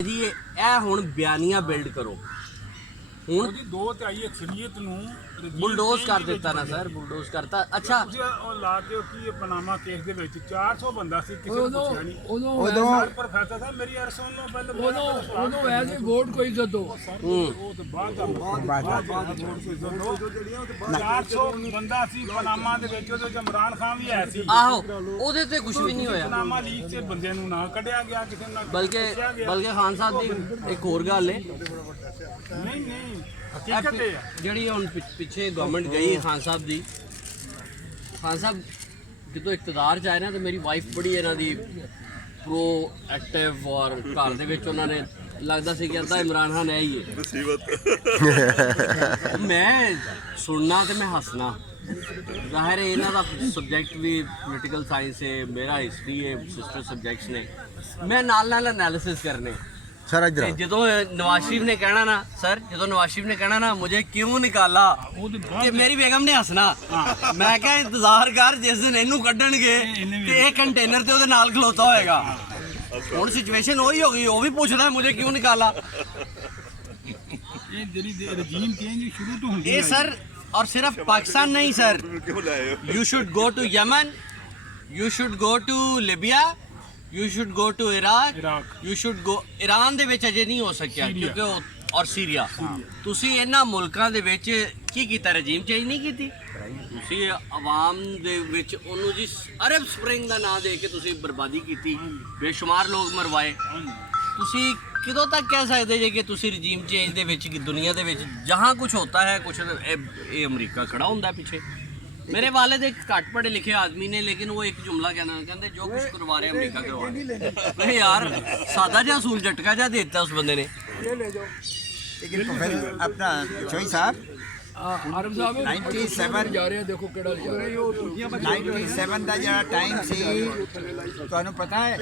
ਜੀ ਇਹ ਹੁਣ ਬਿਆਨੀਆਂ ਬਿਲਡ ਕਰੋ ਹੁਣ ਉਹਦੀ 2/3 ਅਕਸਰੀਅਤ ਨੂੰ ਬੁਲਡੋਜ਼ ਕਰ ਦਿੱਤਾ ਨਾ ਸਰ ਬੁਲਡੋਜ਼ ਕਰਤਾ ਅੱਛਾ ਤੁਸੀਂ ਉਹ ਲਾ ਕੇ ਕੀ ਪਨਾਮਾ ਕੇਸ ਦੇ ਵਿੱਚ 400 ਬੰਦਾ ਸੀ ਕਿਸੇ ਨੂੰ ਪੁੱਛਿਆ ਨਹੀਂ ਉਦੋਂ ਸਰ ਪ੍ਰੋਫੈਸਰ ਸਾਹਿਬ ਮੇਰੀ ਯਾਰ ਸੁਣ ਲਓ ਪਹਿਲਾਂ ਉਦੋਂ ਵੈਸੇ ਵੋਟ ਕੋਈ ਜਦੋਂ ਉਹ ਤਾਂ ਬਾਅਦ ਦਾ ਵੋਟ ਕੋਈ ਦੋ 400 ਬੰਦਾ ਸੀ ਪਨਾਮਾ ਦੇ ਵਿੱਚ ਉਹਦੇ ਚ ਇਮਰਾਨ ਖਾਨ ਵੀ ਆਇਆ ਸੀ ਆਹੋ ਉਹਦੇ ਤੇ ਕੁਝ ਵੀ ਨਹੀਂ ਹੋਇਆ ਪਨਾਮਾ ਲੀਕ 'ਚ ਬੰਦੇ ਨੂੰ ਨਾ ਕੱਢਿਆ ਗਿਆ ਕਿਸੇ ਨਾਲ ਬਲਕਿ ਖਾਨ ਸਾਹਿਬ ਦੀ ਇੱਕ ਹੋਰ ਗੱਲ ਹੈ ਨਹੀਂ ਹਕੀਕਤ ਇਹ ਆ ਜਿਹੜੀ ਹੁਣ ਪਿੱਛੇ ਗਵਰਨਮੈਂਟ ਗਈ ਖਾਨ ਸਾਹਿਬ ਦੀ ਖਾਨ ਸਾਹਿਬ ਜਦੋਂ ਇਕਤਦਾਰ ਚ ਆਏ ਨਾ ਤੇ ਮੇਰੀ ਵਾਈਫ ਬੜੀ ਇਹਨਾਂ ਦੀ ਪ੍ਰੋ ਐਕਟਿਵ ਔਰ ਘਰ ਦੇ ਵਿੱਚ ਉਹਨਾਂ ਨੇ ਲੱਗਦਾ ਸੀ ਕਿ ਅੱਧਾ ਇਮਰਾਨ ਖਾਨ ਹੈ ਹੀ ਹੈ ਮੈਂ ਸੁਣਨਾ ਤੇ ਮੈਂ ਹੱਸਣਾ ਜ਼ਾਹਿਰ ਹੈ ਇਹਨਾਂ ਦਾ ਸਬਜੈਕਟ ਵੀ ਪੋਲੀਟੀਕਲ ਸਾਇੰਸ ਹੈ ਮੇਰਾ ਹਿਸਟਰੀ ਹੈ ਸਿਸਟਰ ਸਬਜੈਕਟਸ ਨੇ ਮੈਂ ਨਾਲ ਨਾਲ ਐਨਾਲਿਸਿਸ ਕਰਨੇ सर इधर ਜਦੋਂ ਨਵਾਜ਼ ਸ਼ਰੀਫ ਨੇ ਕਹਿਣਾ ਨਾ ਸਰ ਜਦੋਂ ਨਵਾਜ਼ ਸ਼ਰੀਫ ਨੇ ਕਹਿਣਾ ਨਾ ਮੁਝੇ ਕਿਉਂ ਨਿਕਾਲਾ ਤੇ ਮੇਰੀ ਬੇਗਮ ਨੇ ਹੱਸਣਾ ਮੈਂ ਕਿਹਾ ਇੰਤਜ਼ਾਰ ਕਰ ਜਿਸ ਦਿਨ ਇਹਨੂੰ ਕੱਢਣਗੇ ਤੇ ਇਹ ਕੰਟੇਨਰ ਤੇ ਉਹਦੇ ਨਾਲ ਖਲੋਤਾ ਹੋਏਗਾ ਹੁਣ ਸਿਚੁਏਸ਼ਨ ਉਹੀ ਹੋ ਗਈ ਉਹ ਵੀ ਪੁੱਛਦਾ ਮੁਝੇ ਕਿਉਂ ਨਿਕਾਲਾ ਇਹ ਜਿਹੜੀ ਰਜੀਮ ਚੇਂਜ ਸ਼ੁਰੂ ਤੋਂ ਹੁੰਦੀ ਇਹ ਸਰ और सिर्फ पाकिस्तान नहीं sir you should go to Yemen you should go to Libya you should go to Iraq you should go Iran ਦੇ ਵਿੱਚ ਅਜੇ ਨਹੀਂ ਹੋ ਸਕਿਆ ਕਿਉਂਕਿ ਔਰ ਸੀਰੀਆ ਤੁਸੀਂ ਇਹਨਾਂ ਮੁਲਕਾਂ ਦੇ ਵਿੱਚ ਕੀ ਕੀਤਾ ਰਜੀਮ ਚੇਂਜ ਨਹੀਂ ਕੀਤੀ ਤੁਸੀਂ ਆਵਾਮ ਦੇ ਵਿੱਚ ਉਹਨੂੰ ਜੀ ਅਰਬ ਸਪਰਿੰਗ ਦਾ ਨਾਮ ਦੇ ਕੇ ਤੁਸੀਂ ਬਰਬਾਦੀ ਕੀਤੀ ਬੇਸ਼ੁਮਾਰ ਲੋਕ ਮਰਵਾਏ ਤੁਸੀਂ ਕਿਦੋਂ ਤੱਕ ਕਹਿ ਸਕਦੇ ਜੇ ਕਿ ਤੁਸੀਂ ਰਜੀਮ ਚੇਂਜ ਦੇ ਵਿੱਚ ਕਿ ਦੁਨੀਆ ਦੇ ਵਿੱਚ ਜਹਾਂ ਕੁਝ ਹੁੰਦਾ ਹੈ ਕੁਝ ਇਹ ਅਮਰੀਕਾ ਖੜਾ ਹੁੰਦਾ ਪਿੱਛੇ मेरे वालिद एक घट पढ़े लिखे आदमी ने लेकिन वो एक जुमला कहते जो कुछ करवा रहे अमेरिका करवा रहे मैं यार सादा जा सूल झटका जा देता उस बंदे ने लेकिन प्रोफेसर अपना चोई साहब आरम साहब 97 ਜਾ ਰਹੇ ਦੇਖੋ ਕਿਹੜਾ ਜਾ ਰਿਹਾ 97 ਦਾ ਜਿਹੜਾ ਟਾਈਮ ਸੀ ਤੁਹਾਨੂੰ ਪਤਾ ਹੈ